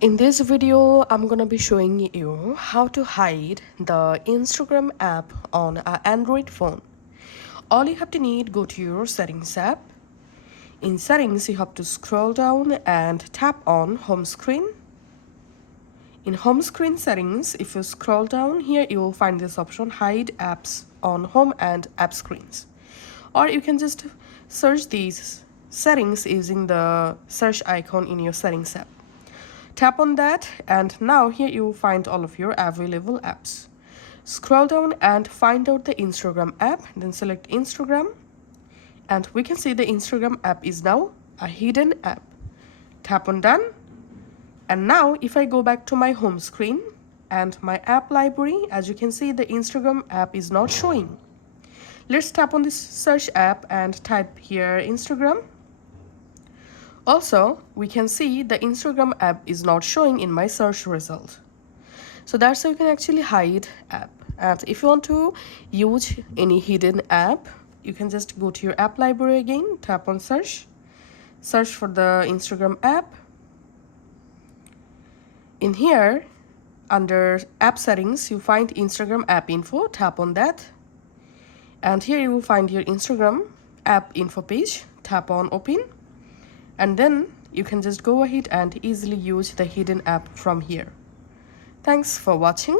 In this video, I'm gonna be showing you how to hide the Instagram app on an Android phone. All you have to need, go to your settings app. In settings, you have to scroll down and tap on home screen. In home screen settings, if you scroll down here, you will find this option, hide apps on home and app screens. Or you can just search these settings using the search icon in your settings app. Tap on that, and now here you will find all of your available apps. Scroll down and find out the Instagram app, then select Instagram, and we can see the Instagram app is now a hidden app. Tap on done, and now if I go back to my home screen and my app library, as you can see the Instagram app is not showing. Let's tap on this search app and type here Instagram. Also, we can see the Instagram app is not showing in my search result. So that's how you can actually hide app. And if you want to use any hidden app, you can just go to your app library again, tap on search for the Instagram app. In here, under app settings, you find Instagram app info, tap on that. And here you will find your Instagram app info page, tap on open. And then you can just go ahead and easily use the hidden app from here. Thanks for watching.